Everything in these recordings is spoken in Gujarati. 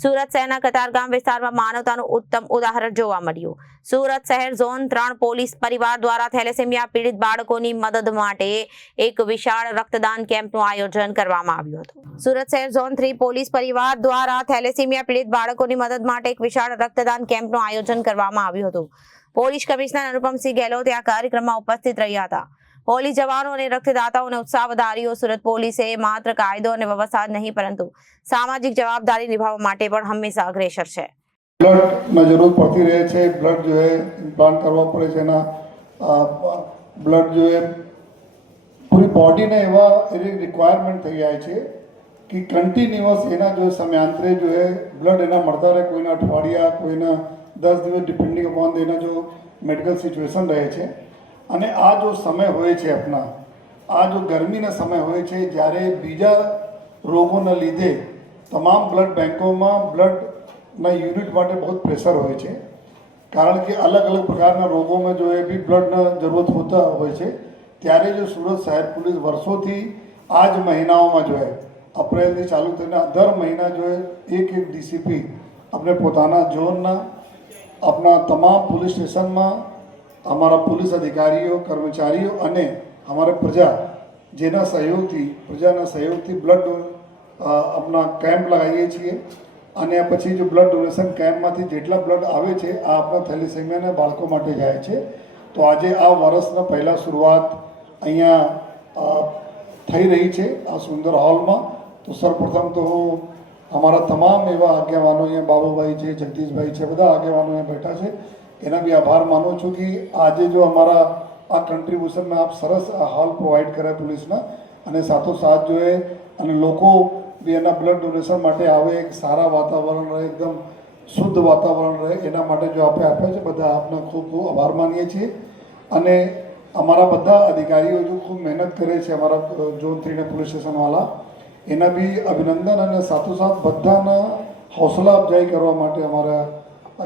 સુરત શહેરના કતારગામ વિસ્તારમાં માનવતાનું ઉત્તમ ઉદાહરણ જોવા મળ્યું। સુરત શહેર ઝોન 3 પોલીસ પરિવાર દ્વારા થેલેસેમિયા પીડિત બાળકોની મદદ માટે એક વિશાળ રક્તદાન કેમ્પનું આયોજન કરવામાં આવ્યું હતું। સુરત શહેર ઝોન 3 પોલીસ પરિવાર દ્વારા થેલેસેમિયા પીડિત બાળકોની મદદ માટે એક વિશાળ રક્તદાન કેમ્પનું આયોજન કરવામાં આવ્યું હતું। પોલીસ કમિશનર અનુપમસિંહ ગેહલોત આ કાર્યક્રમમાં ઉપસ્થિત રહ્યા હતા। પોલીસ જવાનો અને રક્તદાતાઓને ઉત્સાહ વધાર્યો। સુરત પોલીસે માત્ર કાયદો અને વ્યવસ્થા જ નહીં પરંતુ સામાજિક જવાબદારી નિભાવવા માટે પણ હંમેશા અગ્રેસર છે। બ્લડની જરૂર પડતી રહે છે। બ્લડ जो है ઇમ્પ્લાન્ટ કરવા પડે છે। એના બ્લડ जो है પૂરી બોડીને એવા એની રિક્વાયરમેન્ટ થઈ જાય છે કે કન્ટિન્યુઅસ એના જો સમયાંતરે जो है બ્લડ એના મળતા રહે। કોઈના અઠવાડિયા, કોઈના 10 દિવસ ડિપેન્ડિંગ અપોન એના જો મેડિકલ સિચ્યુએશન રહે છે। અને આ જો સમય હોય છે આપણા, આ જો ગરમીના સમય હોય છે જ્યારે બીજા રોગોના લીધે તમામ બ્લડ બેંકોમાં બ્લડના યુનિટ માટે બહુ પ્રેશર હોય છે। કારણ કે અલગ અલગ પ્રકારના રોગોમાં જો એ બી બ્લડના જરૂરત હોતા હોય છે। ત્યારે જો સુરત શહેર પોલીસ વર્ષોથી આ જ મહિનાઓમાં જો અપ્રેલથી ચાલુ થઈને દર મહિના જો એક ડીસીપી આપણે પોતાના ઝોનના આપણા તમામ પોલીસ સ્ટેશનમાં हमारा पुलिस अधिकारियों, कर्मचारियों અને हमारे प्रजा જેના સહયોગથી પ્રજાના સહયોગથી બ્લડ આપણા કેમ્પ લગાવીએ છીએ। અને પછી જો બ્લડ ડોનેશન કેમ્પમાંથી જેટલા બ્લડ આવે છે આ આપણા થેલેસેમિયાના બાળકો માટે જાય છે। તો આજે આ વર્ષના પહેલા શરૂઆત અહીંયા થઈ રહી છે આ સુંદર હોલમાં। તો સર્વપ્રથમ તો હું અમારા તમામ એવા આગેવાનો અહીંયા બાબુભાઈ છે, જગદીશભાઈ છે, બધા આગેવાનો અહીંયા બેઠા છે, એના બી આભાર માનું છું કે આજે જો અમારા આ કન્ટ્રીબ્યુશનમાં આપ સરસ આ હોલ પ્રોવાઈડ કર્યા પુલિસના। અને સાથોસાથ જો એ અને લોકો બી એના બ્લડ ડોનેશન માટે આવે, એક સારા વાતાવરણ રહે, એકદમ શુદ્ધ વાતાવરણ રહે, એના માટે જો આપણે આપ્યા છે બધા આપના ખૂબ ખૂબ આભાર માનીએ છીએ। અને અમારા બધા અધિકારીઓ જો ખૂબ મહેનત કરે છે અમારા ઝોન 3ના પોલીસ સ્ટેશનવાળા, એના બી અભિનંદન। અને સાથોસાથ બધાના હૌસલા અફજાઈ કરવા માટે અમારા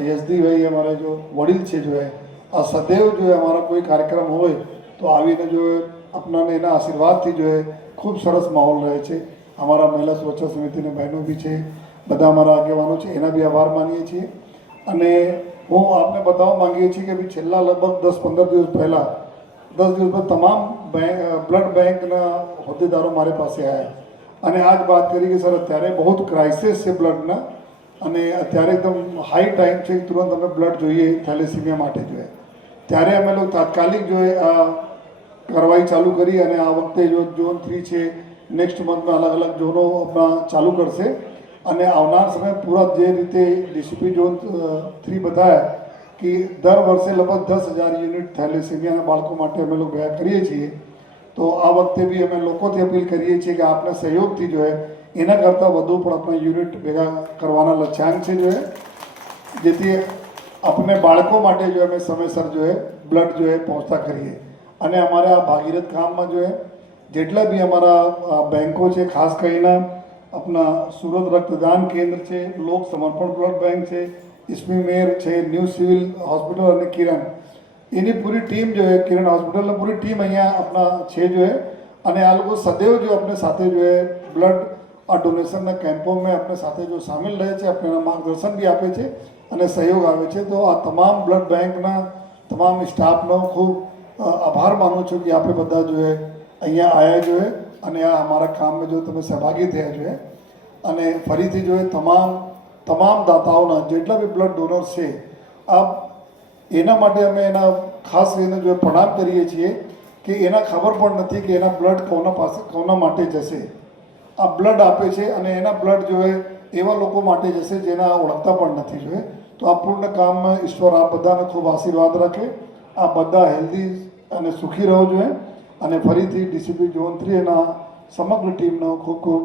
यशदी भाई हमारे जो वडील છે जो है આ સદૈવ जो है हमारा कोई कार्यक्रम હોય તો આવીને जो है अपनाने એના આશીર્વાદથી जो है ખૂબ સરસ માહોલ રહે છે। અમારા મહિલા સુરક્ષા સમિતિના બહેનો બી છે, બધા અમારા આગેવાનો છે, એના બી આભાર માનીએ છીએ। અને હું આપને બતાવવા માંગીએ છીએ કે ભાઈ છેલ્લા લગભગ 10-15 દિવસ પહેલાં 10 દિવસ પર તમામ બ્લડ બેંકના હોદ્દેદારો મારી પાસે આવ્યા અને આ જ વાત કરી કે સર અત્યારે બહુ ક્રાઇસિસ છે બ્લડના અને અત્યારે એકદમ હાઈ ટાઈમ છે કે તુરંત અમે બ્લડ જોઈએ થેલેસેમિયા માટે જોઈએ। ત્યારે અમે લોકો તાત્કાલિક જોઈએ આ કાર્યવાહી ચાલુ કરી અને આ વખતે જો ઝોન 3 છે નેક્સ્ટ મંથમાં અલગ અલગ ઝોનો આપણા ચાલુ કરશે। અને આવનાર સમય પૂરા જે રીતે ડીસીપી ઝોન 3 બતાવ્યા કે દર વર્ષે લગભગ 10,000 યુનિટ થેલેસેમિયાના બાળકો માટે અમે લોકો ભેગા કરીએ છીએ। તો આ વખતે બી અમે લોકોથી અપીલ કરીએ છીએ કે આપના સહયોગથી જો એના કરતાં વધુ પણ આપણા યુનિટ ભેગા કરવાના લક્ષ્યાંક છે જો જેથી આપણે બાળકો માટે જો અમે સમયસર જો બ્લડ જો પહોંચતા કરીએ। અને અમારે આ ભાગીરથ કામમાં જો જેટલા બી અમારા બેંકો છે, ખાસ કરીને આપણા સુરત રક્તદાન કેન્દ્ર છે, લોક સમર્પણ બ્લડ બેંક છે, ઇસ્મી મેર છે, ન્યૂ સિવિલ હોસ્પિટલ અને કિરણ, એની પૂરી ટીમ જો કિરણ હોસ્પિટલની પૂરી ટીમ અહીંયા આપણા છે જો અને આ લોકો સદૈવ જો આપણે સાથે જો બ્લડ આ ડોનેશનના કેમ્પોમાં આપણે સાથે જો સામેલ રહે છે, આપણે માર્ગદર્શન બી આપે છે અને સહયોગ આવે છે। તો આ તમામ બ્લડ બેંકના તમામ સ્ટાફનો ખૂબ આભાર માનું છું કે આપણે બધા જો અહીંયા આવ્યા જો અને આ અમારા કામમાં જો તમે સહભાગી થયા જો। અને ફરીથી જો તમામ દાતાઓના જેટલા બી બ્લડ ડોનર્સ છે આ એના માટે અમે એના ખાસ કરીને જો પ્રણામ કરીએ છીએ કે એના ખબર પણ નથી કે એના બ્લડ કોના માટે જશે। આ બ્લડ આપે છે અને એના બ્લડ જો એવા લોકો માટે જશે જેના ઓળખતા પણ નથી જો। તો આ પૂર્ણ કામમાં ઈશ્વર આ બધાને ખૂબ આશીર્વાદ રાખે, આ બધા હેલ્ધી અને સુખી રહો જોઈએ। અને ફરીથી ડીસીપી ઝોન 3 એના સમગ્ર ટીમનો ખૂબ ખૂબ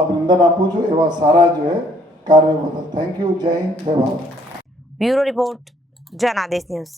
અભિનંદન આપું છું એવા સારા જો કાર્ય બદલ। Thank you. જય હિન્દ, જય Bharat. Bureau report, Janadesh news.